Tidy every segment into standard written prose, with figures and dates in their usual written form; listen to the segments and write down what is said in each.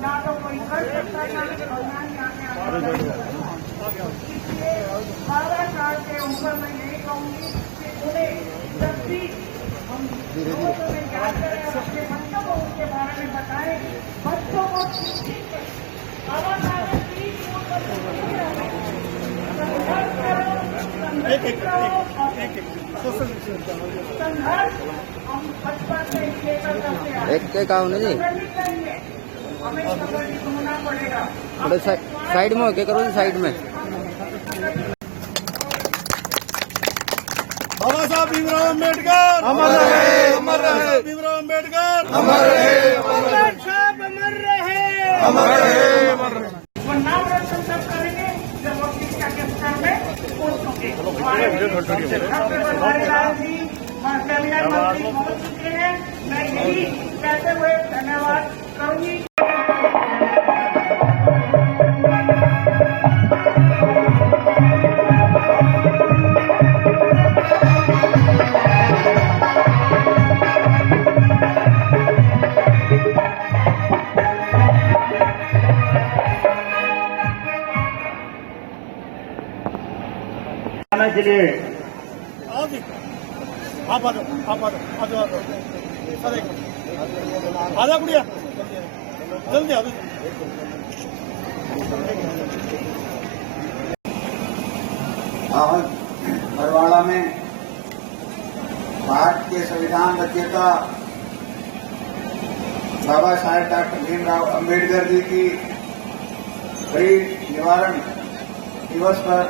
ना तो कोई कर सकता ना कल्याण आने इसलिए 12 साल के उम्र में यही कहूंगी कि उन्हें जब भी हम लोगों में याद करें अपने बच्चों को उनके बारे में बताएं, बच्चों को शिक्षित करें। बाबा साहब संघर्ष हम बचपन से लेकर करते आए। एक के काम नहीं हमें कबड्डी घूमना पड़ेगा। थोड़े साइड में होके करो, साइड में। बाबा साहब भीमराव अम्बेडकर अमर रहे, अमर रहे। भीमराव अम्बेडकर अमर रहे, अमर रहे। साहब अमर रहे, अमर रहे, अमर रहे। वो नाम रोशन तब करेंगे जब वो शिक्षा के स्तर में पहुंच चुके। बनवारीलाल जी कैबिनेट मंत्री पहुंच चुके हैं। मैं यही कहते हुए धन्यवाद करूंगी। के लिए आप आ जाओ, आप आ जाओ, आ जाओ, आ जाओ गुड़िया, जल्दी आ जाओ। आज बरवाड़ा में भारत के संविधान रचयिता बाबा साहेब डॉक्टर भीमराव अम्बेडकर जी की गरीब निवारण दिवस पर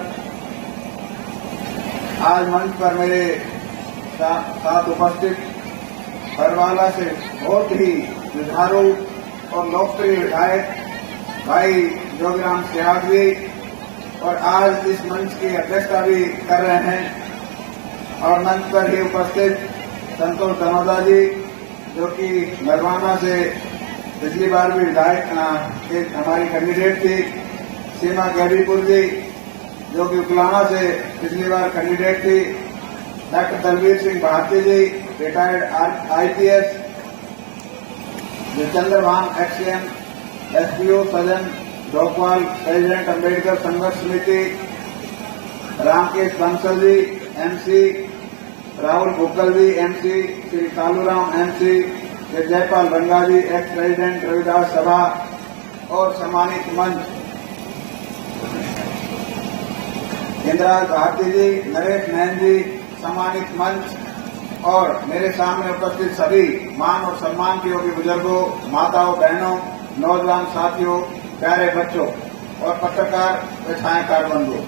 आज मंच पर मेरे साथ उपस्थित बरवाला से बहुत ही जुझारू और लोकप्रिय विधायक भाई जोगीराम सहवाग जी और आज इस मंच की अध्यक्षता भी कर रहे हैं और मंच पर ही उपस्थित संतोष धनोदा जी जो कि नरवाना से पिछली बार भी विधायक हमारी कैंडिडेट थी, सीमा गैरीपुर जी जो कि उकलाना से पिछली बार कैंडिडेट थी, doctor Dalvir Singh Bharti ji retired IPS, Chandrabhan XM, SPO Sajan Dokwal president Ambedkar Sangharsh Samiti, Ramkesh Bansal ji MC, Rahul Bhukkal जी MC, श्री कालूराम MC, श्री जयपाल रंगा जी एक्स प्रेसिडेंट रविदास सभा और सम्मानित मंच इंदिरा भारती जी, नरेश नैन जी, सम्मानित मंच और मेरे सामने उपस्थित सभी मान और सम्मान के योग्य बुजुर्गों, माताओं, बहनों, नौजवान साथियों, प्यारे बच्चों और पत्रकार व छायाकार बंधुओं,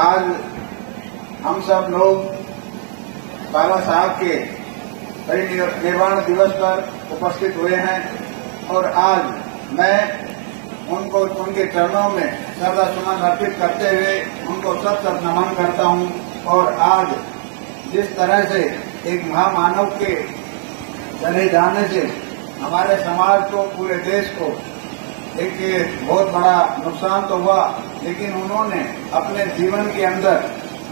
आज हम सब लोग बाबा साहब के परिनिर्वाण दिवस पर उपस्थित हुए हैं और आज मैं उनको उनके चरणों में श्रद्धा सुमन अर्पित करते हुए उनको सब नमन करता हूं और आज जिस तरह से एक महामानव के चले जाने से हमारे समाज को, पूरे देश को एक बहुत बड़ा नुकसान तो हुआ, लेकिन उन्होंने अपने जीवन के अंदर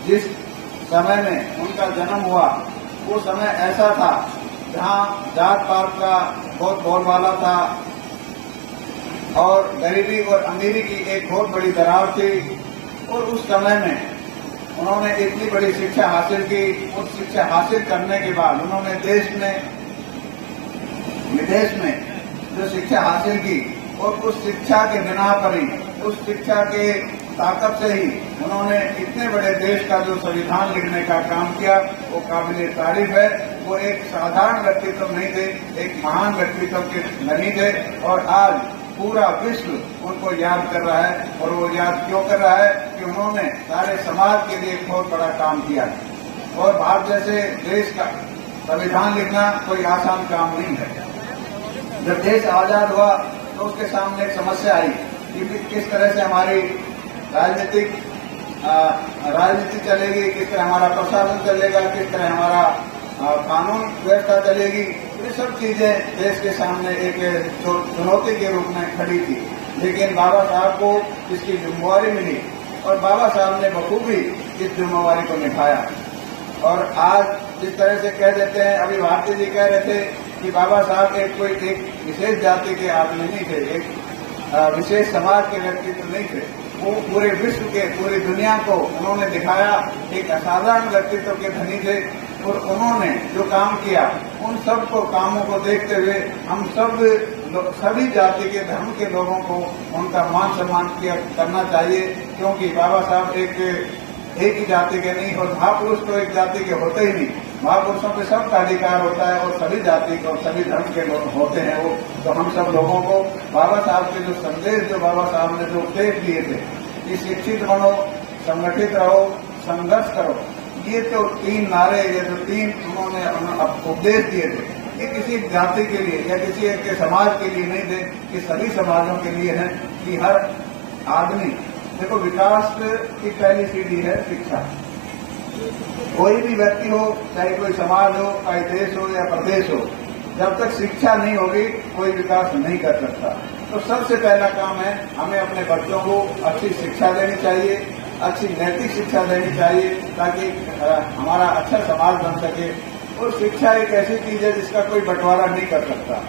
जिस समय में उनका जन्म हुआ वो समय ऐसा था जहां जात पात का बहुत बोलबाला था और गरीबी और अमीरी की एक बहुत बड़ी दरार थी और उस समय में उन्होंने इतनी बड़ी शिक्षा हासिल की। उस शिक्षा हासिल करने के बाद उन्होंने देश में विदेश में जो शिक्षा हासिल की और उस शिक्षा के बिना पर ही, उस शिक्षा के ताकत से ही उन्होंने इतने बड़े देश का जो संविधान लिखने का काम किया वो काबिल तारीफ है। वो एक साधारण व्यक्तित्व नहीं थे, एक महान व्यक्तित्व के धनी थे और आज पूरा विश्व उनको याद कर रहा है। और वो याद क्यों कर रहा है कि उन्होंने सारे समाज के लिए एक बहुत बड़ा काम किया और भारत जैसे देश का संविधान लिखना कोई आसान काम नहीं है। जब देश आजाद हुआ तो उसके सामने एक समस्या आई कि किस तरह से हमारी राजनीति चलेगी, किस तरह हमारा प्रशासन चलेगा, किस तरह हमारा कानून व्यवस्था चलेगी। ये सब चीजें देश के सामने एक चुनौती के रूप में खड़ी थी, लेकिन बाबा साहब को इसकी जिम्मेवारी मिली और बाबा साहब ने बखूबी इस जिम्मेवारी को निभाया। और आज जिस तरह से कह देते हैं, अभी भारती जी कह रहे थे कि बाबा साहब एक विशेष जाति के आदमी नहीं थे, एक विशेष समाज के व्यक्तित्व नहीं थे। वो पूरे विश्व के, पूरी दुनिया को उन्होंने दिखाया, एक असाधारण व्यक्तित्व के धनी थे। और उन्होंने जो काम किया, उन सब को कामों को देखते हुए हम सभी जाति के, धर्म के लोगों को उनका मान सम्मान करना चाहिए, क्योंकि बाबा साहब एक ही जाति के नहीं, और महापुरुष तो एक जाति के होते ही नहीं। महापुरुषों पे सबका अधिकार होता है और सभी जाति और सभी धर्म के लोग होते हैं वो। तो हम सब लोगों को बाबा साहब के जो संदेश, जो बाबा साहब ने जो उपदेश दिए थे कि शिक्षित बनो, संगठित रहो, संघर्ष करो, ये तो 3 नारे, ये जो 3 उन्होंने उपदेश दिए थे, ये किसी जाति के लिए या किसी एक के समाज के लिए नहीं थे, ये सभी समाजों के लिए है कि हर आदमी, देखो विकास की पहली सीढ़ी है शिक्षा। कोई भी व्यक्ति हो, चाहे कोई समाज हो, चाहे देश हो या प्रदेश हो, जब तक शिक्षा नहीं होगी कोई विकास नहीं कर सकता। तो सबसे पहला काम है हमें अपने बच्चों को अच्छी शिक्षा देनी चाहिए, अच्छी नैतिक शिक्षा देनी चाहिए, ताकि हमारा अच्छा समाज बन सके। और शिक्षा एक ऐसी चीज है जिसका कोई बंटवारा नहीं कर सकता।